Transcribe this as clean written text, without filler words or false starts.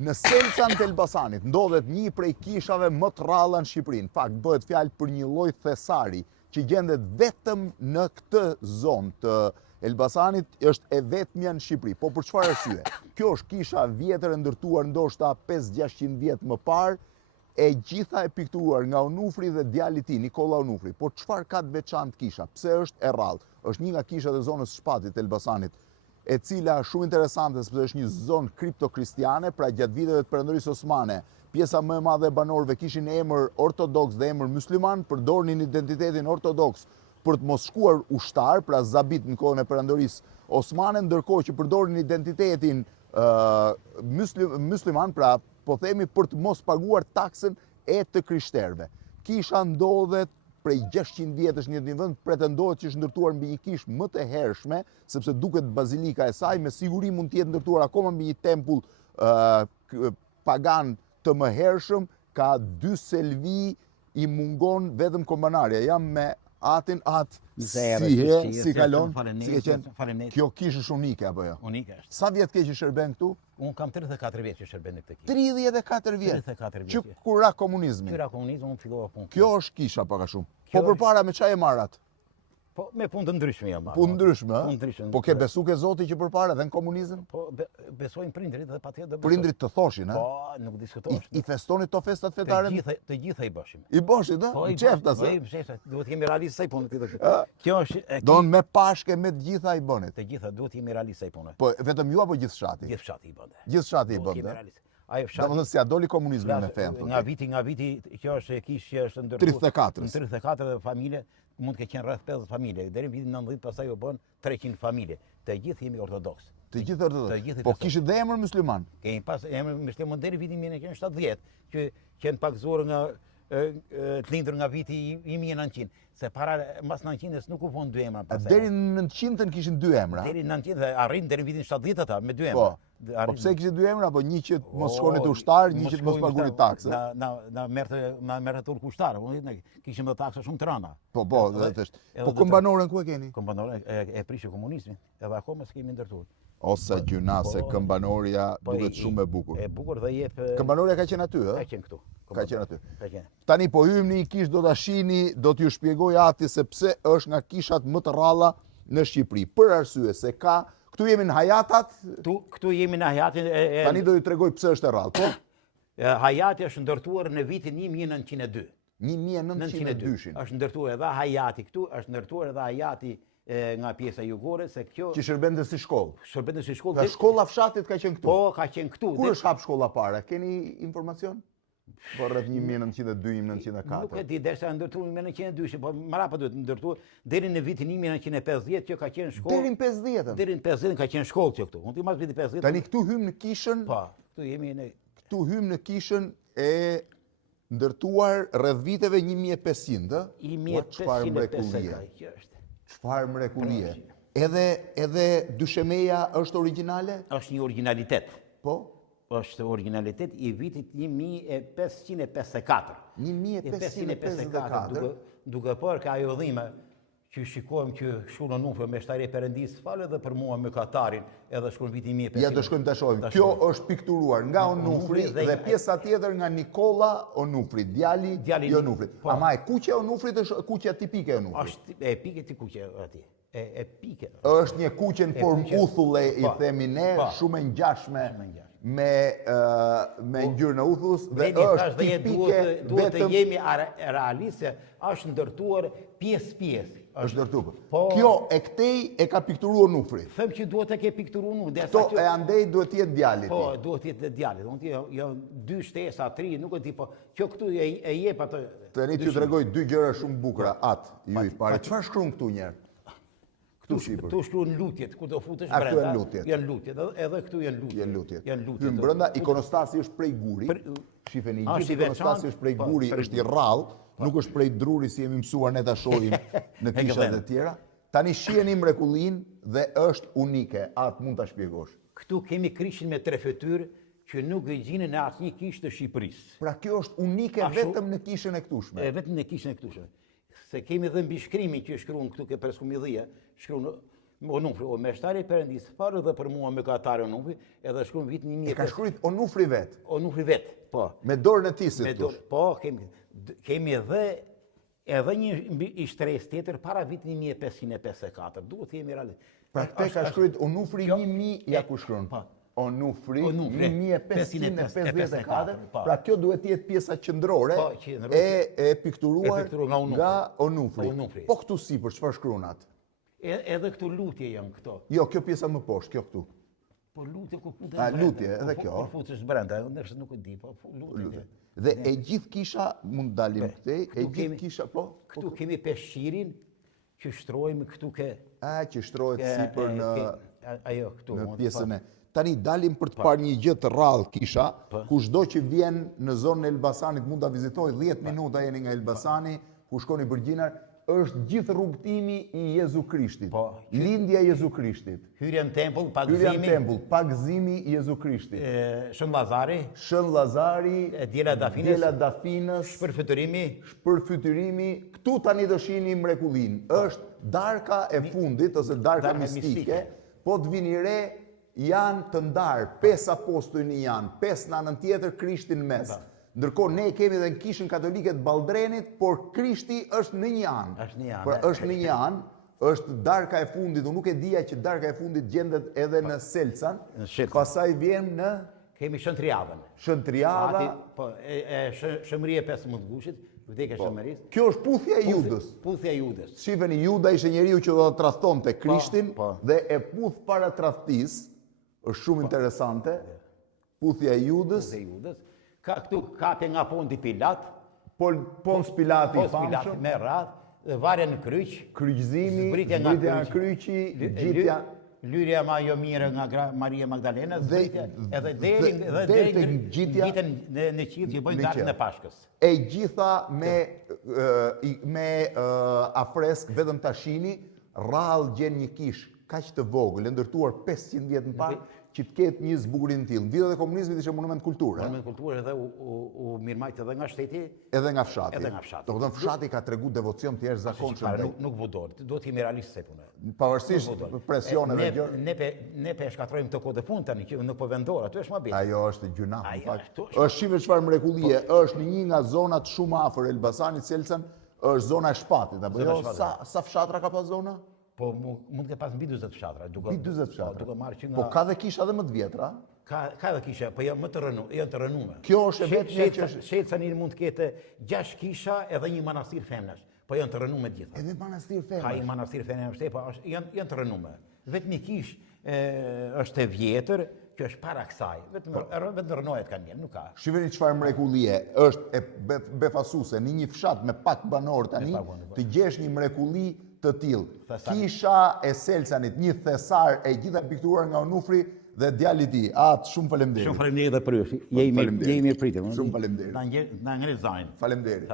Në Selcan të Elbasanit ndodhet një prej kishave më të rralla në Shqipëri. Në fakt, bëhet fjalë për një lloj thesari që gjendet vetëm në këtë zonë të Elbasanit, është e vetmja në Shqipëri. Po për çfarë arsye? Kjo është kisha vjetër e ndërtuar ndoshta 500-600 vjet më parë, e gjitha e pikturuar nga Onufri dhe djalit i tij, Nikola Onufri. Po çfarë ka të veçantë kisha? Pse është e rrallë? Është një nga kishat e zonës Shpatit të Elbasanit, e cila shumë interesante sepse është një zonë kriptokristiane, pra gjatë viteve të Perëndërisë Osmane, pjesa më e madhe e banorëve kishin emër ortodoks dhe emër musliman, përdornin identitetin ortodoks për të mos shkuar ushtar, pra zabit në kohën e Perëndërisë Osmane, ndërkohë që përdorin identitetin musliman, pra po themi për të mos paguar taksën e të krishterëve. Kisha ndodhet prej 600 vjetësh në një vend, pretendohet që është ndërtuar mbi një kishë më të hershme, sepse duket bazilika e saj, me siguri mund të jetë ndërtuar akoma mbi një tempull pagan të mëhershëm, ka 2 selvi, i mungon vetëm kombanarja. Jam me atin si kalon, si e qenë. Kjo kishë është unike apo jo? Unike është. Sa vjet ke që shërben këtu? Unë kam 34 vjet që shërben në këtë kishë. 34 vjet? 34 vjet. Që kur ra komunizmi? Kur ra komunizmi, unë fillova punë. Kjo është kisha pak a shumë. Po përpara me çfarë e marrat? Po me punë të ndryshme jam marrë. Punë ndryshme, Punë ndryshme. Po ke besu ke Zoti që përpara dhe në komunizëm? Po besojnë prindrit dhe patjetër do besoj. Prindrit të thoshin, ha? Po, nuk diskutohesh. I festonit to festat fetare? Të gjitha i bëshim. I bëshit, ha? Po, I qefta se? Po, i qefta. Duhet jemi realistë saj punë këtë. Kjo është... Do në me pashke me të gjitha i bënit? Të gjitha, duhet jemi realistë saj punë. Po, vetëm ju apo gjithë fshati? Gjithë fshati i bënde. Gjithë fshati i bënde? Do më thënë si a doli komunizmi me fenë? Nga viti, kjo është kishë që është ndërtuar... 34. Në 34 dhe familje, mund të kenë rreth 50 familje. Deri në vitin 90 pastaj u bën 300 familje. Të gjithë jemi ortodoks. Të gjithë ortodoks. Po kishit dhe emër musliman? Kemi pas emër musliman deri vitin 1970, që kanë pakzuar nga të lindur nga viti 1900. Se para mas 900-s nuk u vonë 2 emra pastaj. Deri në 900-ën kishin 2 emra? Deri në 900 dhe arrin deri në vitin 70 ata me 2 emra. Po pse kishin 2 emra, po një që mos shkonit ushtar, një që mos pagurit taksë? Na merrte turk ushtar, kishim dhe taksa shumë të rënda. Po, po këmbanoren ku e keni? Këmbanoren e prishë komunizmi, edhe akoma s'kemi ndërtuar. Ose gjuna se këmbanoria duket shumë e bukur. E bukur dhe jep... Këmbanoria ka qenë aty, Ka qenë këtu. Ka qenë aty. Tani po hym në një kishë do ta shihni, do t'ju shpjegoj ati se pse është nga kishat më të rralla në Shqipëri. Për arsye se ka, këtu jemi në Hajatat. Këtu jemi në Hajatin. Tani do ju tregoj pse është e rrallë, po? Hajati është ndërtuar në vitin 1902. 1902. Është ndërtuar edhe Hajati këtu, është ndërtuar edhe Hajati nga pjesa jugore, se kjo... Që shërbente si shkollë? Shërbente si shkollë. Dhe shkolla fshatit ka qenë këtu? Po, ka qenë këtu. Kur është hap shkolla para? Keni informacion? Po rreth 1902-1904. Nuk e di, derisa ndërtuar në 1902, po mrapa duhet ndërtuar deri në vitin 1950 që ka qenë shkollë. Deri në 50-ën? Deri në 50-ën ka qenë shkollë që këtu. Unë ti mas viti 50. Tani këtu hym në kishën... Po, këtu jemi në... Këtu hym në kishën e ndërtuar rreth viteve 1500, ë? 1550. Çfarë mrekullie. Edhe dyshemeja është origjinale? Është një originalitet. Po? Është originalitet i vitit 1554. 1554? Duke parë ka ajo dhime që shikojmë që shkunë në Onufri me shtari Perëndis, falë edhe për mua mëkatarin, edhe shkunë viti 1500. Ja të shkojmë të shohim. Kjo është pikturuar nga Onufri dhe pjesa tjetër nga Nikola Onufri, djali i Onufrit. Ama e kuqja e Onufrit është kuqja tipike e Onufrit? Është e pike ti kuqja ati. E pike. Është një kuqe në formë uthulle, i themi ne, shumë e ngjashme me ngjyrën e uthullës dhe është tipike vetëm... Duhet të jemi realiste, është ndërtuar pjesë-pjesë. Është ndërtuar. Kjo e këtej e ka pikturuar Onufri. Them që duhet të ke pikturuar Onufri. Këto e andej duhet të jetë djalit. Po, duhet të jetë djalit. Unë jo 2 shtesa, 3, nuk e di, po kjo këtu e jep atë... Tani t'ju tregoj 2 gjëra shumë bukura, atë, ju i pari. Çfarë shkruan këtu njerë? Këtu shkruan lutjet, ku do futesh brenda. Këtu janë lutjet, edhe këtu janë lutjet. Janë lutjet. Këtu brenda ikonostasi është prej guri. Shifeni, gjithë ikonostasi është prej guri, është i rrallë, nuk është prej druri si jemi mësuar ne ta shohim në kishat e tjera. Tani shiheni mrekullinë dhe është unike, atë mund ta shpjegosh. Këtu kemi krishin me 3 fytyrë që nuk e gjinin në asnjë kishë të Shqipërisë. Pra kjo është unike vetëm në kishën e këtushme. Vetëm në kishën e këtushme. Se kemi dhe mbi shkrimin që shkruan këtu ke Preskumidhia, shkruan Onufri, o meshtari Perëndis, farë dhe për mua me katare Onufri, edhe shkruan vitin 1500. E ka shkruajt Onufri vet, Onufri vet, po. me dorën e tij si Me thosh. po, kemi edhe një shtresë tjetër para vitin 1554. Duhet të jemi realistë. Pra te ka shkruajt Onufri 1000, ja ku shkruan. Onufri 1554, pra kjo duhet të jetë pjesa qendrore e pikturuar nga Onufri. Po këtu sipër çfarë shkruan atë? Edhe këtu lutje janë këto. Jo, kjo pjesa më poshtë, kjo këtu. Po lutje ku futet. Lutje, edhe kjo. Po futesh brenda, ndërsa nuk e di, po lutje. Dhe e gjithë kisha, mund dalim këtej, e gjithë kisha, po? Këtu kemi peshqirin, që shtrojmë këtu ke... Që shtrohet sipër në pjesën e... Tani dalim për të parë një gjë të rrallë kisha, kushdo që vjen në zonën e Elbasanit mund ta vizitojë 10 minuta jeni nga Elbasani, ku shkoni Bërgjinar, është gjithë rrugtimi i Jezu Krishtit. Lindja e Jezu Krishtit. Hyrja në tempull, pagëzimi i Jezu Krishtit. Shën Lazari, Djela Dafinës, shpërfytyrimi. Këtu tani do shihni mrekullinë. Është darka e fundit ose darka mistike, po të vini re janë të ndarë, 5 apostujnë janë, 5 në anën tjetër, Krishtin mes. Ndërkohë ne kemi edhe në kishën katolike të Baldrenit, por Krishti është në një anë. Është në një anë, është darka e fundit, unë nuk e dija që darka e fundit gjendet edhe në Selcan, pastaj vjen në... Kemi Shëntriavën. Shëntriava. Shëmëria 15 gushit, vdekja Shëmërisë. Kjo është puthja e Judës. Puthja e Judës. Shifeni, Juda ishte njeriu që do të tradhtonte Krishtin dhe e puth para tradhtisë, është shumë interesante, puthja e Judës. Këtu kapje nga Ponti Pilat. Pons Pilati i famshëm. Me radhë, varja në kryq. Kryqëzimi, zbritja nga kryqi, gjitja. Lyrja ma jo mire nga Maria Magdalena, edhe deri në gjitën në qilë që bëjnë darkën e Pashkës. E gjitha me afresk, vetëm tashini, rrallë gjen një kish kaq të vogël, e ndërtuar 500 vjet më parë, që të ketë një zbukurim të tillë. Në vitet e komunizmit ishte monument kulture. Monument kulture edhe u mirëmajt edhe nga shteti. Edhe nga fshati. Do të thënë fshati ka tregu devocion të jashtëzakonshëm. Nuk vudor, do të jemi realistë se punë. Pavarësisht presioneve gjë. Ne pe shkatrojmë të kohë të fundit tani që nuk po vendor, aty është më bie. Ajo është gjuna. Është shive çfarë mrekullie, është në një nga zonat shumë afër Elbasanit, Selcan, është zona e Shpatit, apo jo? Sa fshatra ka pas zona? Po mund të pas mbi 40 fshatra. Mbi 40 fshatra. Duke marrë që nga... Po ka dhe kisha dhe më të vjetra? Ka dhe kisha, po janë më të rënume. Kjo është e vetë një që është... Shelcani mund të ketë 6 kisha edhe një manastir femnash, po janë të rënume gjitha. Edhe manastir femnash? Ka një manastir femnash, po janë të rënume. Vetëm një kish është e vjetër, që është para kësaj. Vetëm rënojet kanë vjenë, nuk ka. Shifeni çfarë mrekullie, është e befasuese në një fshat me pak banor tani, të gjesh një mrekulli të tillë. Kisha e Selcanit, një thesar e gjitha pikturuar nga Onufri dhe djali i tij. Shumë faleminderit. Shumë faleminderit edhe për ju. Jemi pritur. Shumë faleminderit. Na ngre zain. Faleminderit.